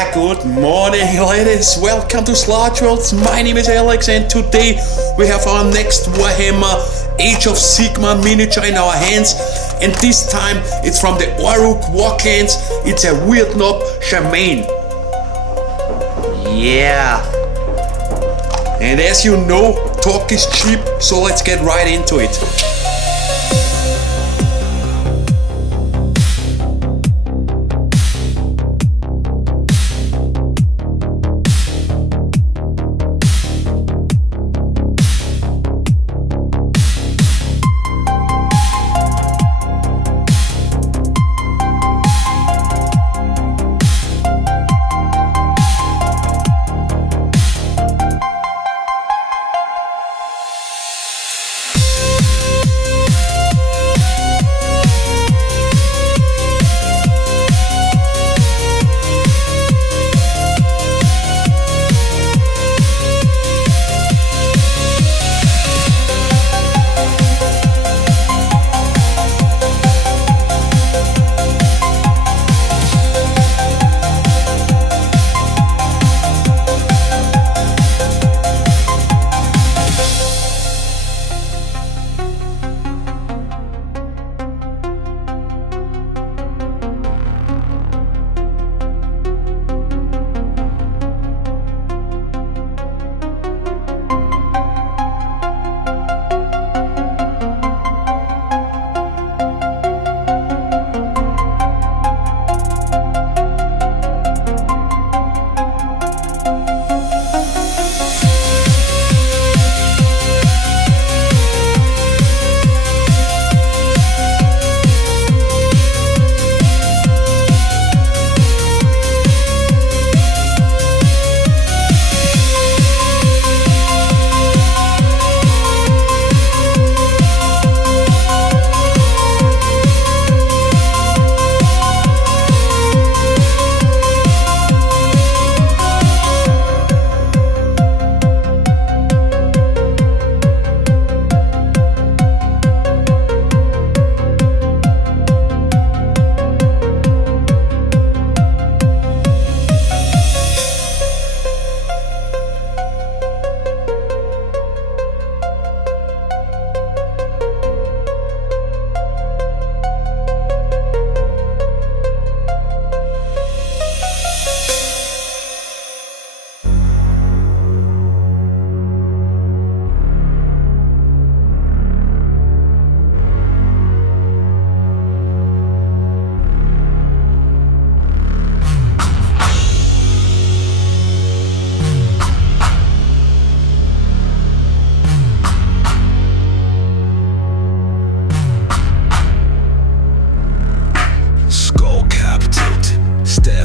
Yeah, good morning ladies, welcome to Sludge Worlds. My name is Alex and today we have our next Warhammer Age of Sigmar miniature in our hands, and this time it's from the Orruk Warclans. It's a WEIRDNOB Shaman. Yeah. And as you know, talk is cheap, so let's get right into it.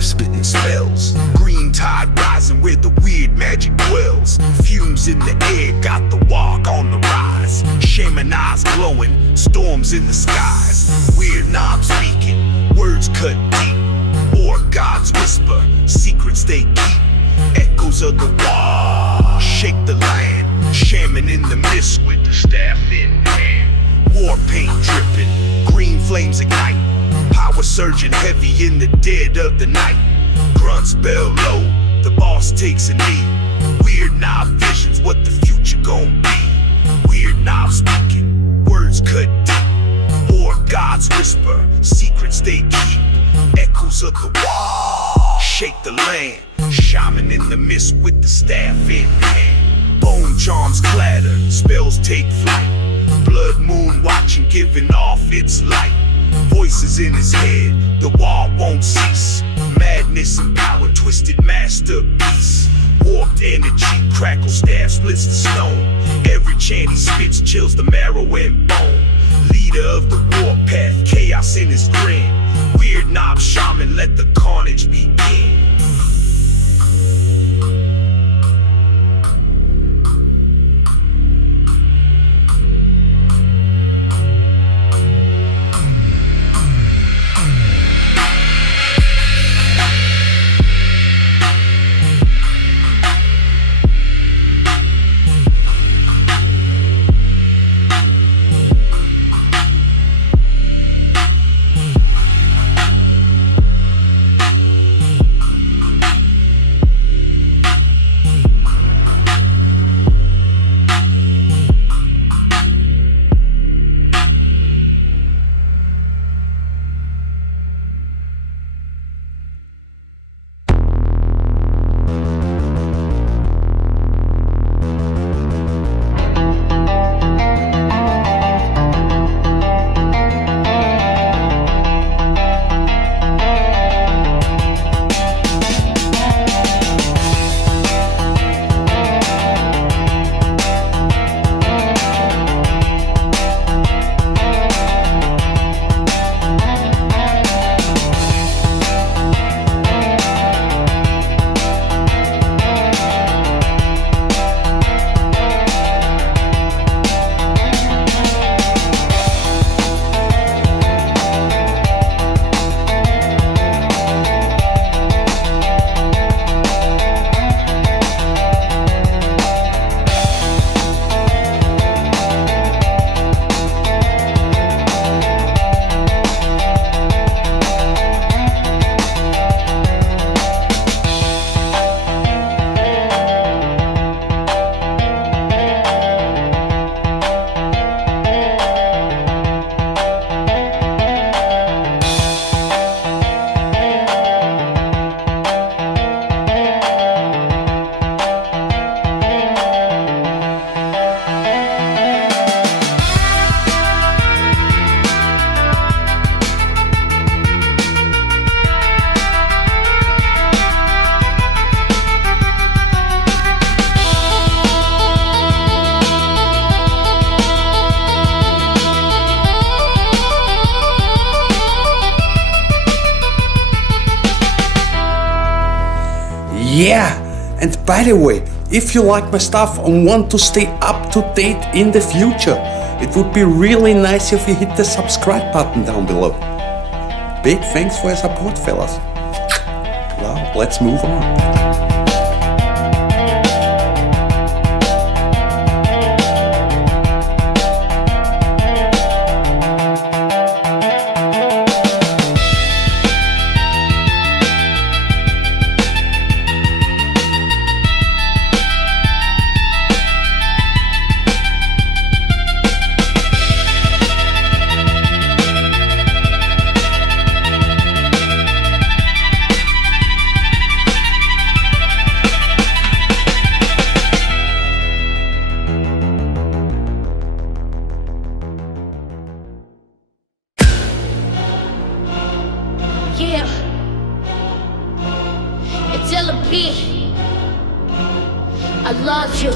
Spitting spells, green tide rising where the weird magic dwells. Fumes in the air, got the walk on the rise. Shaman eyes glowing, storms in the skies. WEIRDNOB speaking, words cut deep. Or God's whisper, secrets they keep. Echoes of the war, shake the land. Shaman in the mist with the staff in hand. War paint dripping, green flames ignite. Power surging heavy in the dead of the night. Grunts bell low, the boss takes a knee. WEIRDNOB visions, what the future gon' be. WEIRDNOB speaking, words cut deep. Or God's whisper, secrets they keep. Echoes of the war, shake the land. Shaman in the mist with the staff in hand. Bone charms clatter, spells take flight. Blood moon watching, giving off its light. Voices in his head, the war won't cease. Madness and power, twisted masterpiece. Warped energy, crackle staff splits the stone. Every chant he spits chills the marrow and bone. Leader of the warpath, chaos in his grin. WEIRDNOB Shaman, let the carnage begin. Yeah, and by the way, if you like my stuff and want to stay up to date in the future, it would be really nice if you hit the subscribe button down below. Big thanks for your support, fellas. Well, let's move on. Yeah, it's LP. I love you.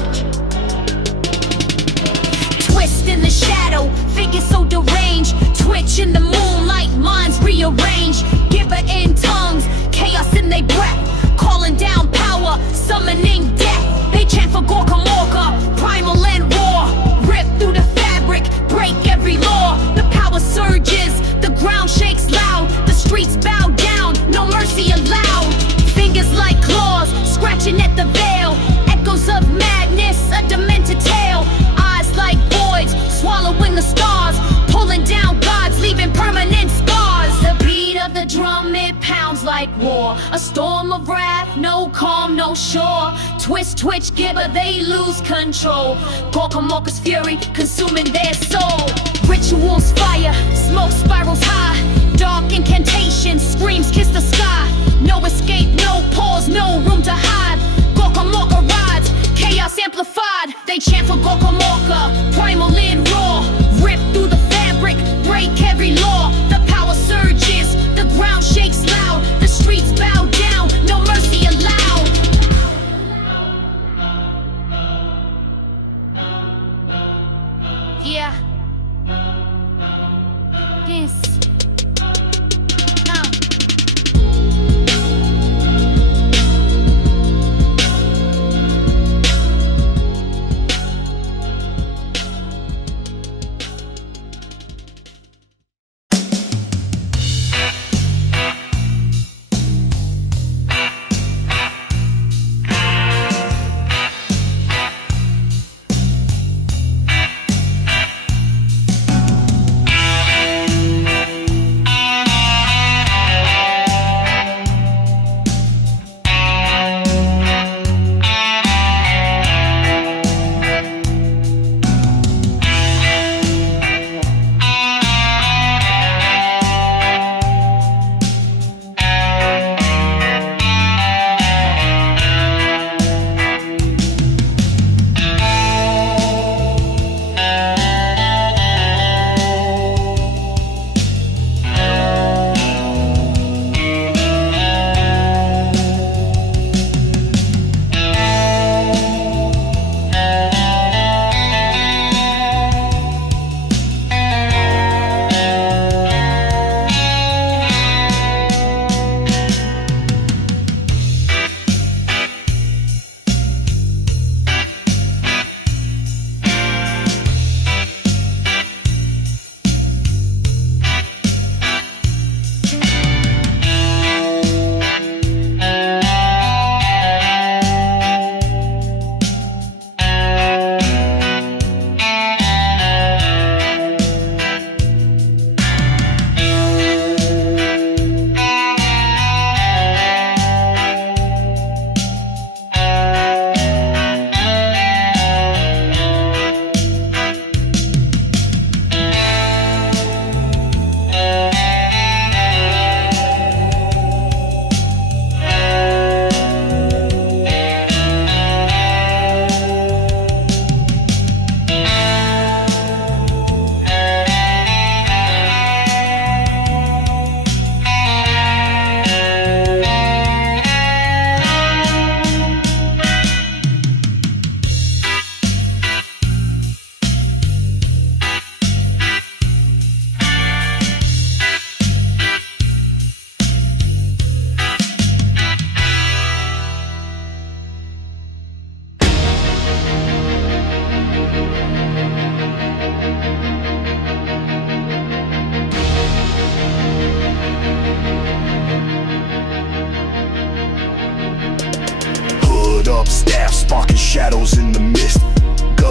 Twist in the shadow, figure so deranged. Twitch in the moonlight, minds rearranged. Gibber in tongues, chaos in they breath. Calling down power, summoning death. They chant for Gorkamorka, primal and war. Rip through the fabric, break every law. The power surges, the ground shakes loud. The streets bow down, no mercy allowed. Fingers like claws, scratching at the veil. Echoes of madness, a demented tale. Eyes like voids, swallowing the stars. Pulling down gods, leaving permanent scars. The beat of the drum, it pounds like war. A storm of wrath, no calm, no shore. Twist, twitch, gibber, they lose control. Gorkamorka's fury, consuming their soul. Rituals fire, smoke spirals high. Dark incantations, screams kiss the sky. No escape, no pause, no room to hide. Gorkamorka rides, chaos amplified. They chant for Gorkamorka, primal and raw. Rip through the fabric, break every law. The power surges, the ground shakes loud. The streets bow down, no mercy allowed. Yeah. This.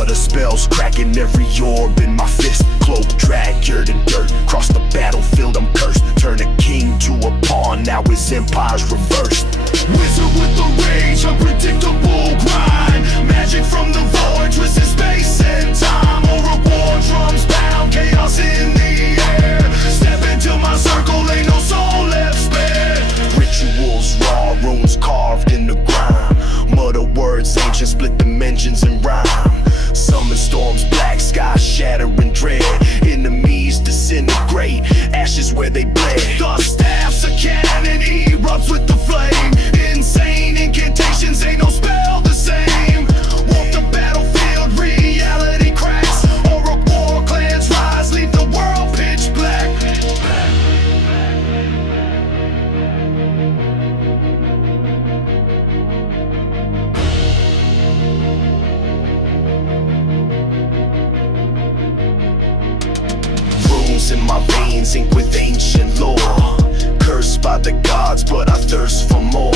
Stutter spells cracking every orb in my fist. Cloak drag, dirt and dirt. Cross the battlefield, I'm cursed. Turn a king to a pawn, now his empire's reversed. Wizard with the rage, unpredictable grind. Magic from the void, twisted space and time. Orruk war drums pound, chaos in the air. Step into my circle, ain't no soul left spared. Rituals raw, runes carved in the grime. Mutter words, ancient split dimensions and rhyme. Summon storms, black sky shattering dread. Enemies disintegrate, ashes where they bled. The staff's a cannon, erupts with the flame. Insane incantations, ain't no spell the same. Walk the battlefield, reality cracks. Orruk Warclans rise, leave the world pitch black. Runes in my veins, ink with ancient lore. Cursed by the gods, but I thirst for more.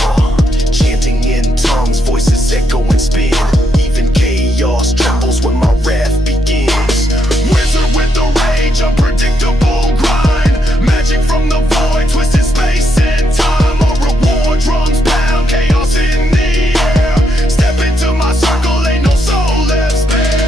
Chanting in tongues, voices echo and spin. Even chaos trembles when my wrath begins. Wizard with the rage, unpredictable grind. Magic from the void, twisted space and time. Orruk war drums pound, chaos in the air. Step into my circle, ain't no soul left spared.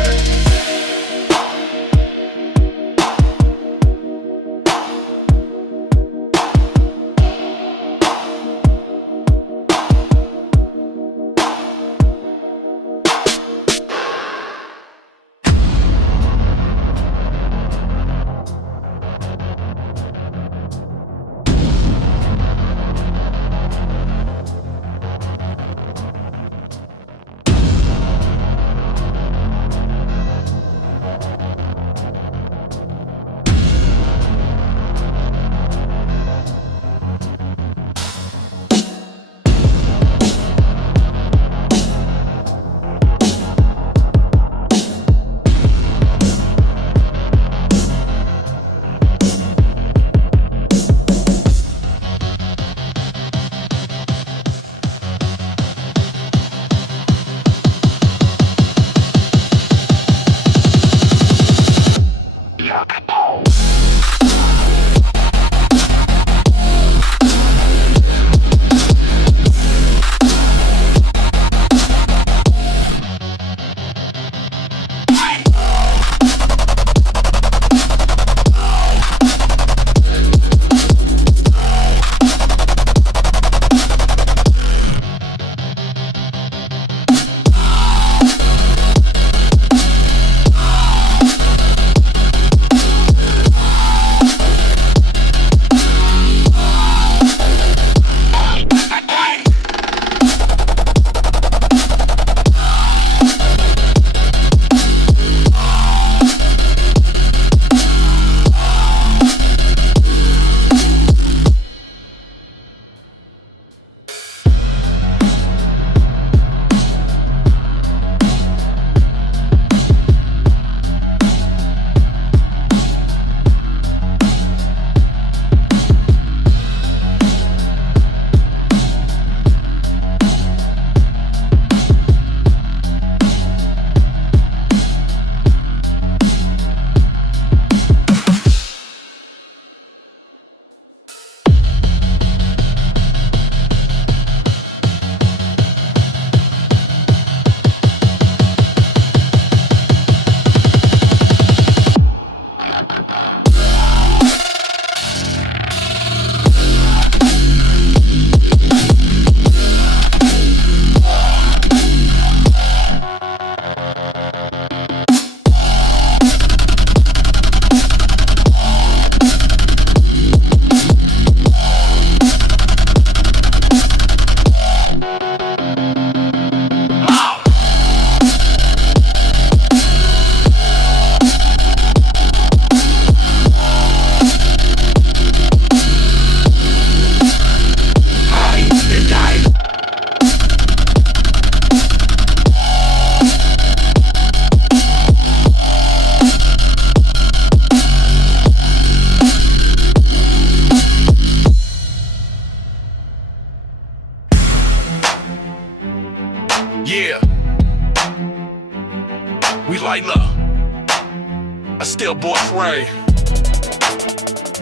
still boss Ray.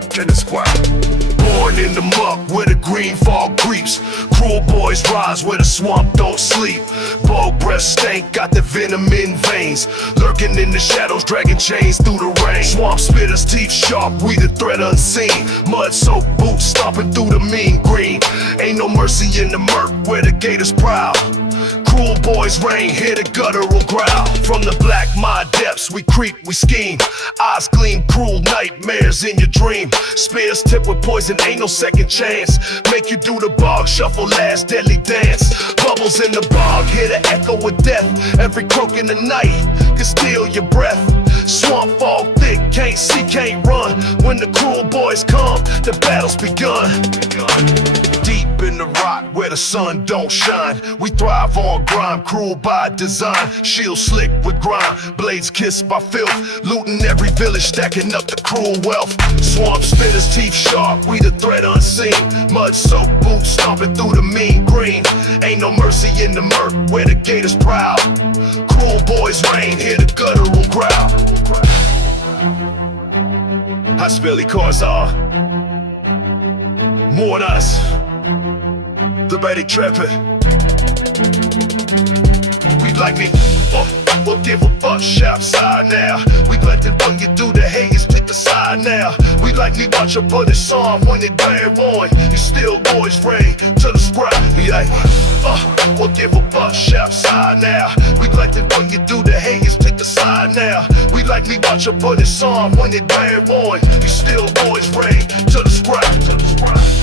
Get the squad. Born in the muck where the green fog creeps. Cruel boys rise where the swamp don't sleep. Bold breath stank, got the venom in veins. Lurking in the shadows, dragging chains through the rain. Swamp spitters, teeth sharp, we the threat unseen. Mud soaked boots stomping through the mean green. Ain't no mercy in the murk where the gators prowl. Cruel boys reign, hear the guttural growl. From the black mud depths, we creep, we scheme. Eyes gleam, cruel nightmares in your dream. Spears tipped with poison, ain't no second chance. Make you do the bog shuffle, last deadly dance. Bubbles in the bog, hear the echo of death. Every croak in the night can steal your breath. Swamp fog thick, can't see, can't run. When the cruel boys come, the battle's begun. Deep in the rock where the sun don't shine, we thrive on grime, cruel by design. Shield slick with grime, blades kissed by filth. Looting every village, stacking up the cruel wealth. Swamp spitters, teeth sharp, we the threat unseen. Mud soaked boots stomping through the mean green. Ain't no mercy in the murk where the gators prowl. Cruel boys reign, hear the guttural growl. How spilly cars are more than us. The body trapping. We like me, we'll give a fuck, shout side now. We let it when you do the haters, pick the side now. We like me watch a buddy song when it bear on. You still boys reign to the scribe. We like, we'll give a fuck, shout side now. We let it when you do the haters, pick the side now. We like me watch a buddy song when it bear on. You still boys reign to the scribe, to the scribe.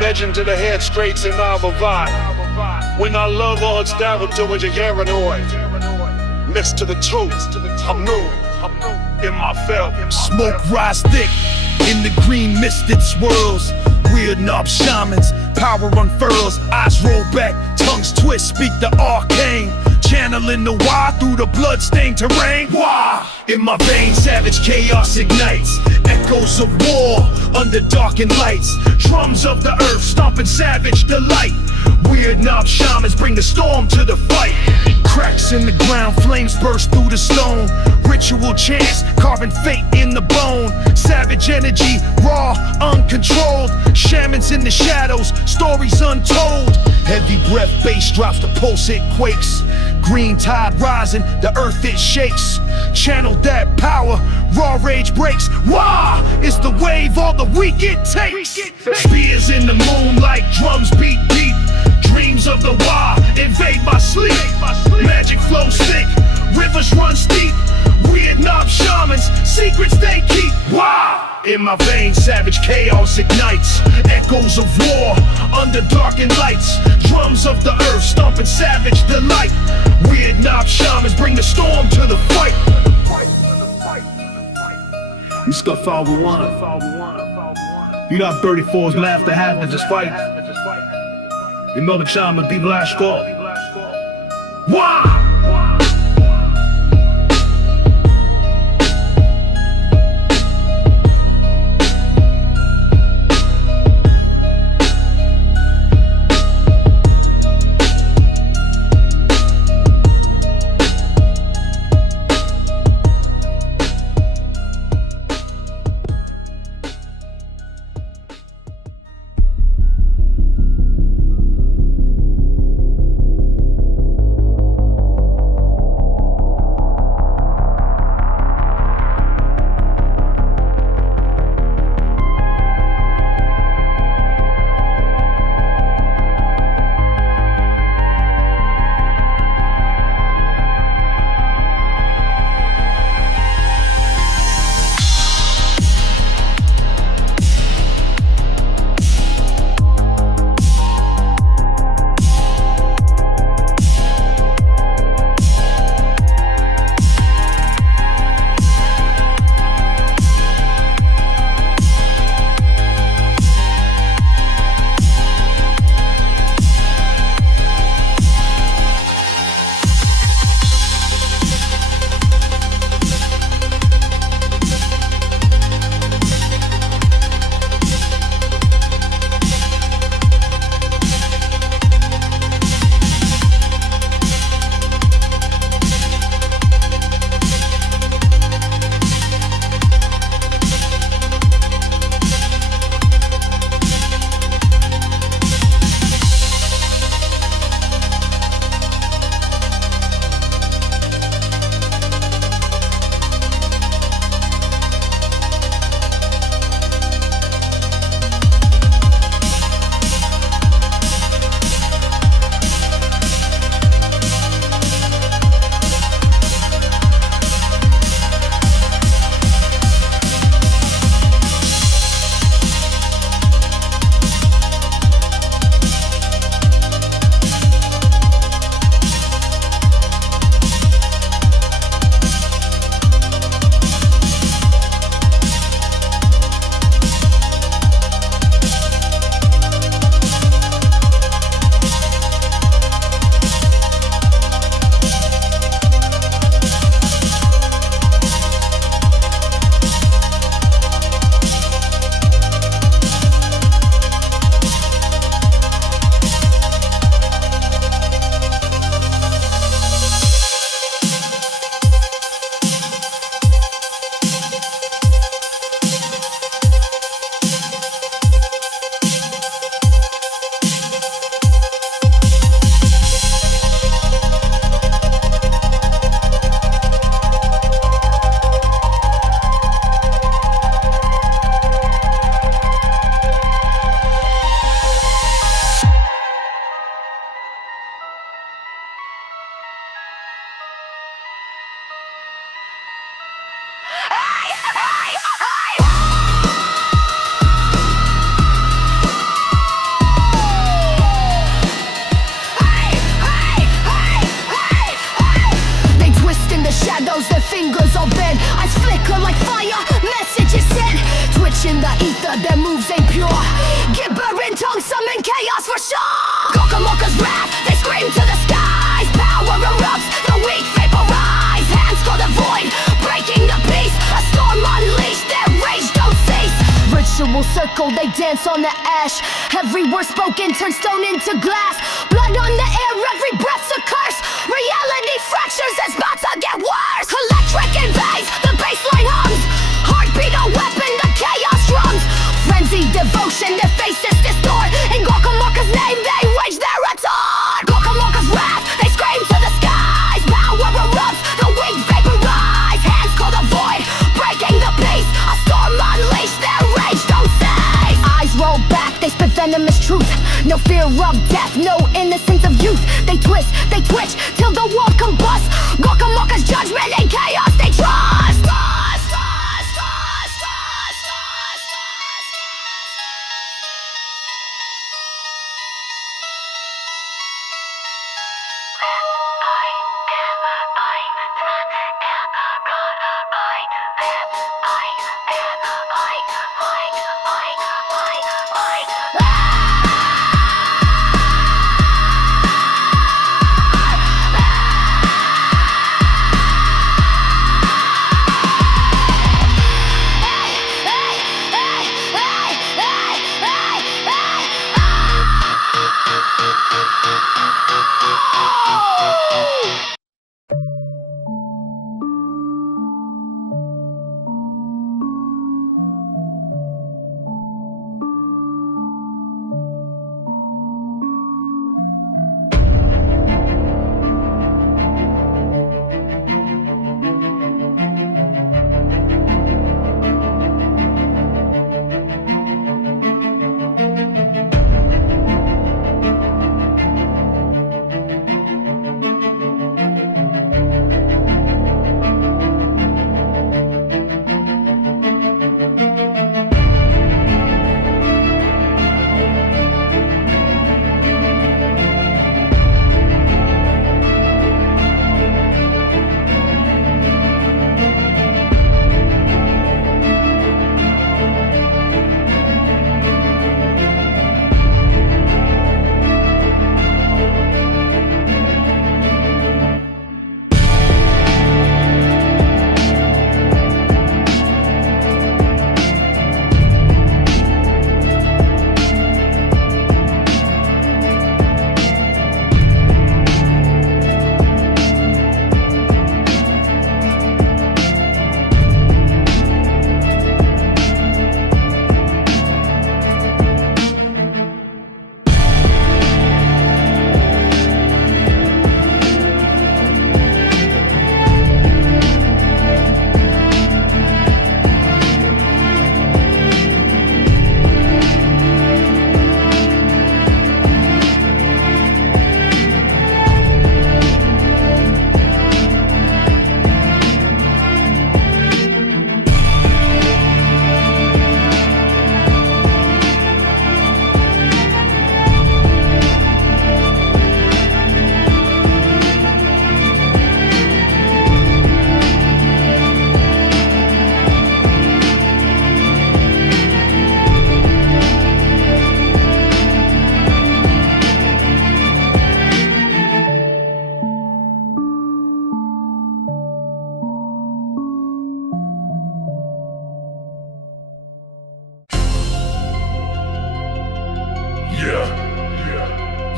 Legend to the head straights and I vibe. When I love on down to a paranoid. Next to the truth, I'm new. In my felt. Smoke rise thick, in the green mist it swirls. Weird knob shamans, power unfurls. Eyes roll back, tongues twist, speak the arcane. Channeling the why through the bloodstained terrain. Why? In my veins, savage chaos ignites. Echoes of war under darkened lights. Drums of the earth, stomping savage delight. Weird knob shamans bring the storm to the fight. Cracks in the ground, flames burst through the stone. Ritual chants, carving fate in the bone. Savage energy, raw, uncontrolled. Shamans in the shadows, stories untold. Heavy breath, bass drops, the pulse it quakes. Green tide rising, the earth it shakes. Channel that power, raw rage breaks. Wah! It's the wave, all the weak it takes. Spears in the moonlight, drums beat deep. Dreams of the wah invade my sleep. Magic flows thick, rivers run steep. Weird knob shamans, secrets they keep. Wah! In my veins, savage chaos ignites. Echoes of war under darkened lights. Drums of the earth, stomping savage delight. Weird knob shamans bring the storm to the fight. You stuff all we want. You got 34's laugh to have to just fight. You know the shaman be last call. Wah! dance on the ash. Every word spoken turns stone into glass. Blood on the air, every breath's a curse. Reality fractures, it's about to get worse. Electric invades, the bassline hums. Heartbeat a weapon, the chaos drums. Frenzied devotion, their faces distort. In Gorkamorka's name, they wage their retort. Gorkamorka's wrath, they scream to the skies. Power erupts, the weak vaporize. Hands call the void, breaking the peace. A storm unleashed, their rage don't cease. Eyes roll back, they spit venomous truth. No fear of death, no innocence of youth. They twist, they twitch, till the world combusts. Gorkamorka's judgment and chaos they trust.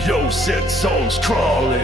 Yo, set souls crawling.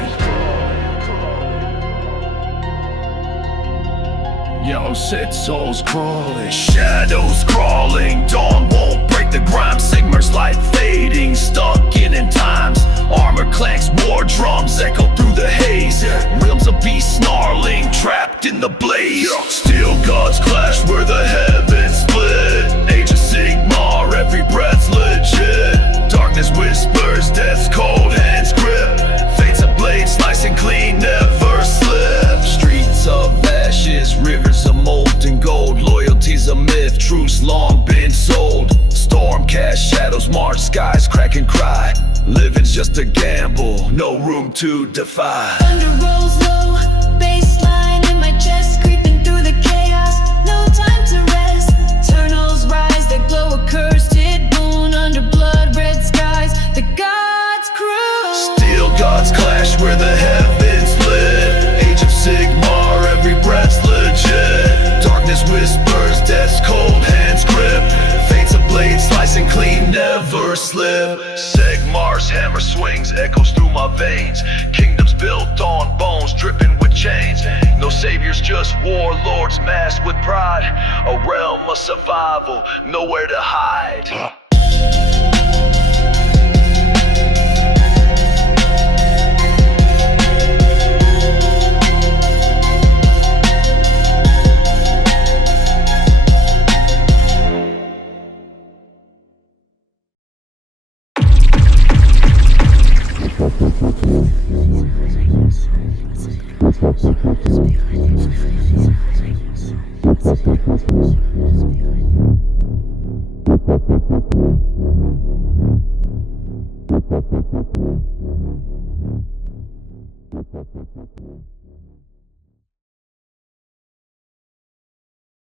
Yo, set souls crawling. Shadows crawling. Dawn won't break the grime. Sigmar's light fading. Stuck in times. Armor clanks, war drums echo through the haze. Realms of beasts snarling, trapped in the blaze. Steel gods clash where the heavens split. Age of Sigmar, every breath's legit. Darkness whispers, death's cold hands grip. Fate's a blade, slicing clean, never slip. Streets of ashes, rivers of molten gold. Loyalty's a myth, truth's long been sold. Storm cast shadows, march skies, crack and cry. Living's just a gamble, no room to defy. Thunder rolls low, baseline in my chest, creeping through the chaos, no time to rest. Eternals rise, they glow a cursed boon under blood red skies, the gods crew. Steel gods clash where the heavens split. Age of Sigmar, every breath's legit. Darkness whispers, death's cold hands grip. Fate's a blade, slicing clean, Segmar's hammer swings, echoes through my veins. Kingdoms built on bones, dripping with chains. No saviors, just warlords masked with pride. A realm of survival, nowhere to hide. Spirit.